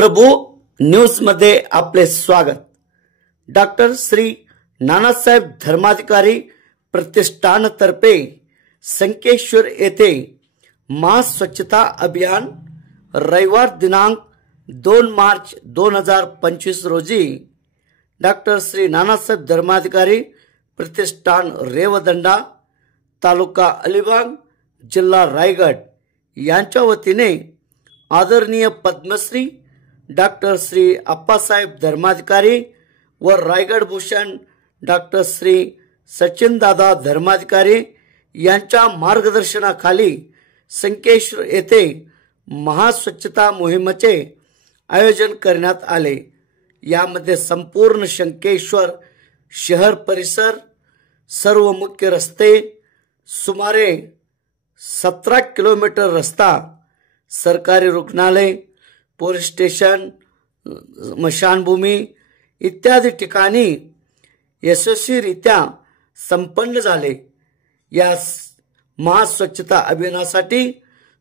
प्रभू न्यूजमध्ये आपले स्वागत। डॉक्टर श्री नानासाहेब धर्माधिकारी प्रतिष्ठानतर्फे संकेश्वर येथे महास्वच्छता अभियान रविवार दिनांक 2 मार्च 2025 रोजी डॉक्टर श्री नानासाहेब धर्माधिकारी प्रतिष्ठान रेवदंडा तालुका अलिबाग जिल्हा रायगड यांच्या वतीने आदरणीय पद्मश्री डॉक्टर श्री अप्पासाहेब धर्माधिकारी व रायगड भूषण डॉक्टर श्री सचिन दादा धर्माधिकारी यांच्या मार्गदर्शनाखाली संकेश्वर येथे महास्वच्छता मोहिमेचे आयोजन करण्यात आले। यामध्ये संपूर्ण संकेश्वर शहर परिसर, सर्व मुख्य रस्ते, सुमारे 17 किलोमीटर रस्ता, सरकारी रुग्णालय, पोलीस स्टेशन, स्मशानभूमी इत्यादी ठिकाणी यशस्वीरित्या संपन्न झाले। या महास्वच्छता अभियानासाठी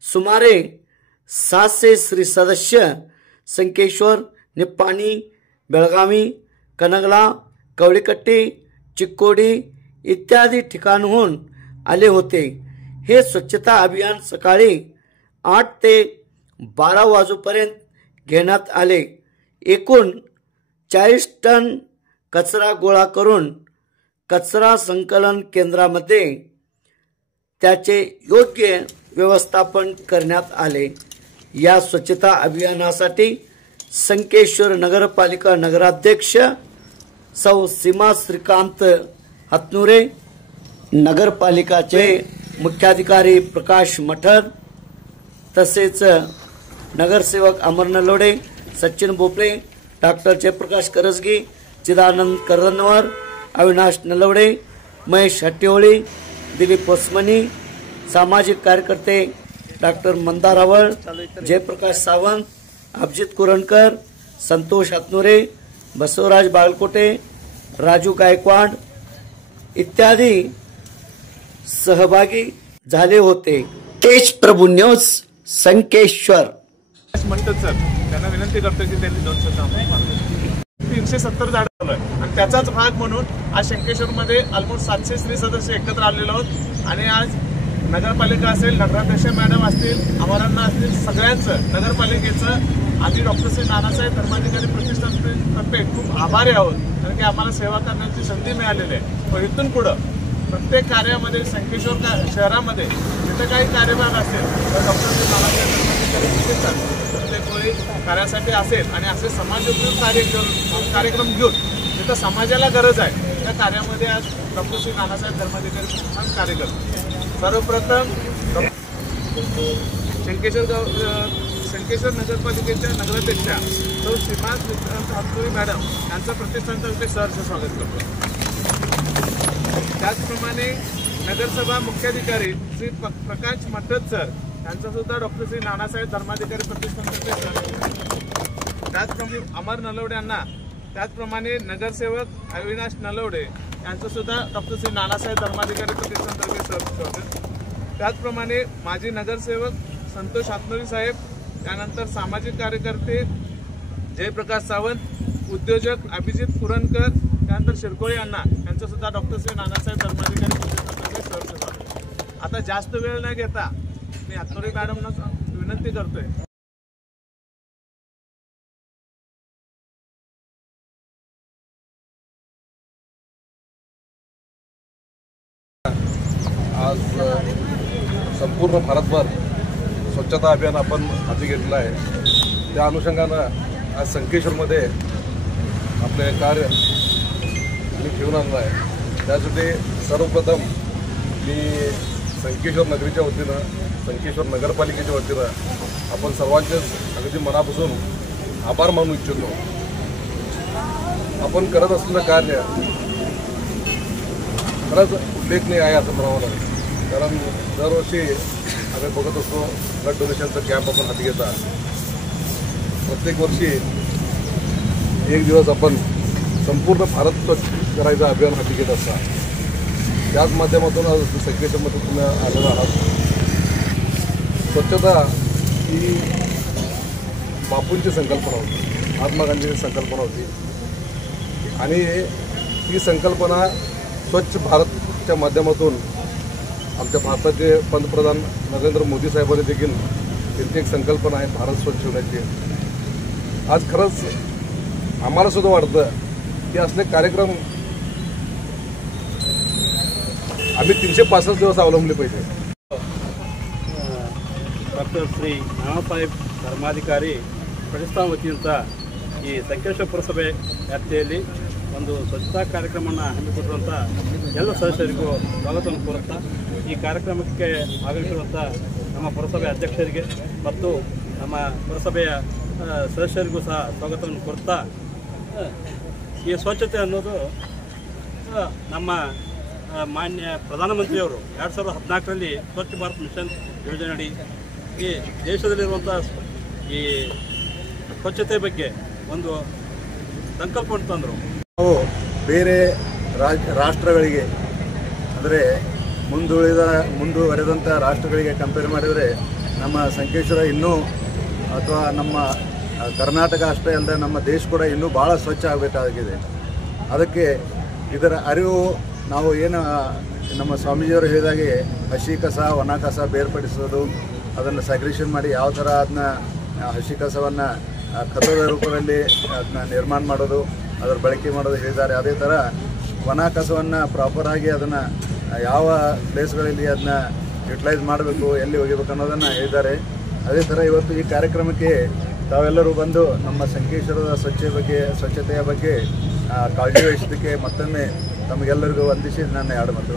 सुमारे 700 श्री सदस्य संकेश्वर, निप्पाणी, बेळगावी, कनगला, कवळीकट्टी, चिक्कोडी इत्यादी ठिकाणाहून आले होते। हे स्वच्छता अभियान सकाळी 8 ते 12 वाजेपर्यंत घेण्यात आले। एकूण 40 टन कचरा गोळा करून कचरा संकलन केंद्रामध्ये त्याचे योग्य व्यवस्थापन करण्यात आले। या स्वच्छता अभियानासाठी संकेश्वर नगरपालिका नगराध्यक्ष सौ सीमा श्रीकांत हतनुरे, नगरपालिकाचे मुख्याधिकारी प्रकाश मठर, तसेच नगरसेवक अमर नलोडे, सचिन बोपळे, डॉक्टर जयप्रकाश करजगी, चिदानंद करदनवर, अविनाश नलवडे, महेश हट्टीहोळी, दिलीप ओसमनी, सामाजिक कार्यकर्ते डॉक्टर मंदार रावळ, जयप्रकाश सावंत, अभिजित कुरणकर, संतोष हतनुरे, बसवराज बाळकोटे, राजू गायकवाड इत्यादी सहभागी झाले होते। तेज प्रभू न्यूज संकेश्वर म्हणतात सर, त्यांना विनंती करतो की त्यांनी 370 झाडं आणि त्याचाच भाग म्हणून आज संकेश्वरमध्ये ऑलमोस्ट 700 स्त्री सदस्य एकत्र आलेलो आहोत। आणि आज नगरपालिका असेल, नगराध्यक्ष मॅडम असतील, अमरांना असतील, सगळ्यांचं नगरपालिकेचं आधी डॉक्टर श्री नानासाहेब धर्माधिकारी प्रतिष्ठानतर्फे खूप आभारी आहोत, कारण की आम्हाला सेवा करण्याची संधी मिळालेली आहे। पण इथून पुढं प्रत्येक कार्यामध्ये संकेश्वर शहरामध्ये जिथे काही कार्यभाग असेल तर डॉक्टर श्री नानासाहेब धर्माधिकारी प्रतिष्ठान प्रत्येक वेळी कार्यासाठी असेल आणि असे समाजोपयोगी कार्यक्रम घेऊन जिथं समाजाला गरज आहे त्या कार्यामध्ये आज डॉक्टर श्री नानासाहेब धर्माधिकारी प्रतिष्ठान कार्य करतो। सर्वप्रथम संकेश्वर नगरपालिकेच्या नगराध्यक्षा सौ सीमा हतनुरे मॅडम यांचं प्रतिष्ठानतर्फे सहर्ष स्वागत करतो। त्याचप्रमाणे नगरसभा मुख्याधिकारी श्री प्रकाश मठर सर यांचा सुद्धा डॉक्टर श्री नानासाहेब धर्माधिकारी प्रतिष्ठानतर्फे, त्याचप्रमाणे अमर नलवडे यांना, त्याचप्रमाणे नगरसेवक अविनाश नलवडे यांचं सुद्धा डॉक्टर श्री नानासाहेब धर्माधिकारी प्रतिष्ठानतर्फे स्वागत। त्याचप्रमाणे माजी नगरसेवक संतोष हतनुरे साहेब, त्यानंतर सामाजिक कार्यकर्ते जयप्रकाश सावंत, उद्योजक अभिजित कुरणकर, त्यानंतर शिरकोळे यांना यांचं सुद्धा डॉक्टर श्री नानासाहेब धर्माधिकारी प्रतिष्ठानतर्फे सहर्ष स्वागत। आता जास्त वेळ न घेता मी हतनुरे मॅडमना विनंती करतोय। आज संपूर्ण भारतभर स्वच्छता अभियान आपण हाती घेतलं आहे। त्या अनुषंगानं आज संकेश्वरमध्ये आपले कार्य मी घेऊन आणलं आहे। त्यासाठी सर्वप्रथम मी संकेश्वर नगरीच्या वतीनं, संकेश्वर नगरपालिकेच्या वतीनं आपण सर्वांचेच अगदी मनापासून आभार मानू इच्छितो। आपण करत असलेलं कार्य खरंच उल्लेखनीय आहे असं म्हणावं लागेल, कारण दरवर्षी आम्ही बघत असतो ब्लड डोनेशनचा कॅम्प आपण हाती घेता। प्रत्येक वर्षी एक दिवस आपण संपूर्ण भारत स्वच्छ करायचं अभियान हाती घेत असता। त्याच माध्यमातून आज संकेश्वरमध्ये तुम्ही आलेला आहात। स्वच्छता ही बापूंची संकल्पना होती, महात्मा गांधींची संकल्पना होती आणि ती संकल्पना स्वच्छ भारतच्या माध्यमातून आमच्या भारताचे पंतप्रधान नरेंद्र मोदी साहेबांनी देखील त्यांची एक संकल्पना आहे भारत स्वच्छ होण्याची. आज खरंच आम्हाला सुद्धा वाटतं की असले कार्यक्रम आम्ही 365 दिवस अवलंबले पाहिजे. ಡಾಕ್ಟರ್ ಶ್ರೀ ನಾನಾಸಾಹೇಬ್ ಧರ್ಮಾಧಿಕಾರಿ ಪ್ರತಿಷ್ಠಾನ ವತಿಯಿಂದ ಈ ಸಂಕೇಶ್ವರ ಪುರಸಭೆ ವ್ಯಾಪ್ತಿಯಲ್ಲಿ ಒಂದು ಸ್ವಚ್ಛತಾ ಕಾರ್ಯಕ್ರಮವನ್ನು ಹಮ್ಮಿಕೊಂಡಿರುವಂಥ ಎಲ್ಲ ಸದಸ್ಯರಿಗೂ ಸ್ವಾಗತವನ್ನು ಕೋರುತ್ತಾ ಈ ಕಾರ್ಯಕ್ರಮಕ್ಕೆ ಆಗಮಿಸಿರುವಂಥ ನಮ್ಮ ಪುರಸಭೆ ಅಧ್ಯಕ್ಷರಿಗೆ ಮತ್ತು ನಮ್ಮ ಪುರಸಭೆಯ ಸದಸ್ಯರಿಗೂ ಸಹ ಸ್ವಾಗತವನ್ನು ಕೋರುತ್ತಾ ಈ ಸ್ವಚ್ಛತೆ ಅನ್ನೋದು ನಮ್ಮ ಮಾನ್ಯ ಪ್ರಧಾನಮಂತ್ರಿಯವರು 2014ರಲ್ಲಿ ಸ್ವಚ್ಛ ಭಾರತ್ ಮಿಷನ್ ಯೋಜನೆಯಡಿ ಈ ದೇಶದಲ್ಲಿರುವಂಥ ಈ ಸ್ವಚ್ಛತೆ ಬಗ್ಗೆ ಒಂದು ಸಂಕಲ್ಪವನ್ನು ತಂದರು. ನಾವು ಬೇರೆ ರಾಷ್ಟ್ರಗಳಿಗೆ ಅಂದರೆ ಮುಂದುವರೆದಂಥ ರಾಷ್ಟ್ರಗಳಿಗೆ ಕಂಪೇರ್ ಮಾಡಿದರೆ ನಮ್ಮ ಸಂಕೇಶ್ವರ ಇನ್ನೂ ಅಥವಾ ನಮ್ಮ ಕರ್ನಾಟಕ ಅಷ್ಟೇ ಅಲ್ಲದೆ ನಮ್ಮ ದೇಶ ಕೂಡ ಇನ್ನೂ ಭಾಳ ಸ್ವಚ್ಛ ಆಗಬೇಕಾಗಿದೆ. ಅದಕ್ಕೆ ಇದರ ಅರಿವು ನಾವು ಏನು ನಮ್ಮ ಸ್ವಾಮೀಜಿಯವರು ಹೇಳಿದಾಗೆ ಹಸಿ ಕಸ ಒಣ ಕಸ ಬೇರ್ಪಡಿಸೋದು, ಅದನ್ನು ಸೆಗ್ರೇಷನ್ ಮಾಡಿ ಯಾವ ಥರ ಅದನ್ನ ಹಸಿ ಕಸವನ್ನು ಖತದ ರೂಪದಲ್ಲಿ ಅದನ್ನ ನಿರ್ಮಾಣ ಮಾಡೋದು, ಅದರ ಬಳಕೆ ಮಾಡೋದು ಹೇಳಿದ್ದಾರೆ. ಅದೇ ಥರ ಒಣ ಕಸವನ್ನು ಪ್ರಾಪರಾಗಿ ಅದನ್ನು ಯಾವ ಪ್ಲೇಸ್ಗಳಲ್ಲಿ ಅದನ್ನ ಯುಟಿಲೈಸ್ ಮಾಡಬೇಕು, ಎಲ್ಲಿ ಒಗಿಬೇಕು ಅನ್ನೋದನ್ನು ಹೇಳಿದ್ದಾರೆ. ಅದೇ ಥರ ಇವತ್ತು ಈ ಕಾರ್ಯಕ್ರಮಕ್ಕೆ ತಾವೆಲ್ಲರೂ ಬಂದು ನಮ್ಮ ಸಂಕೇಶ್ವರದ ಸ್ವಚ್ಛತೆಯ ಬಗ್ಗೆ ಕಾಳಜಿ ವಹಿಸೋದಕ್ಕೆ ಮತ್ತೊಮ್ಮೆ ತಮಗೆಲ್ಲರಿಗೂ ವಂದಿಸಿ ನನ್ನ 2 ಮಾತು.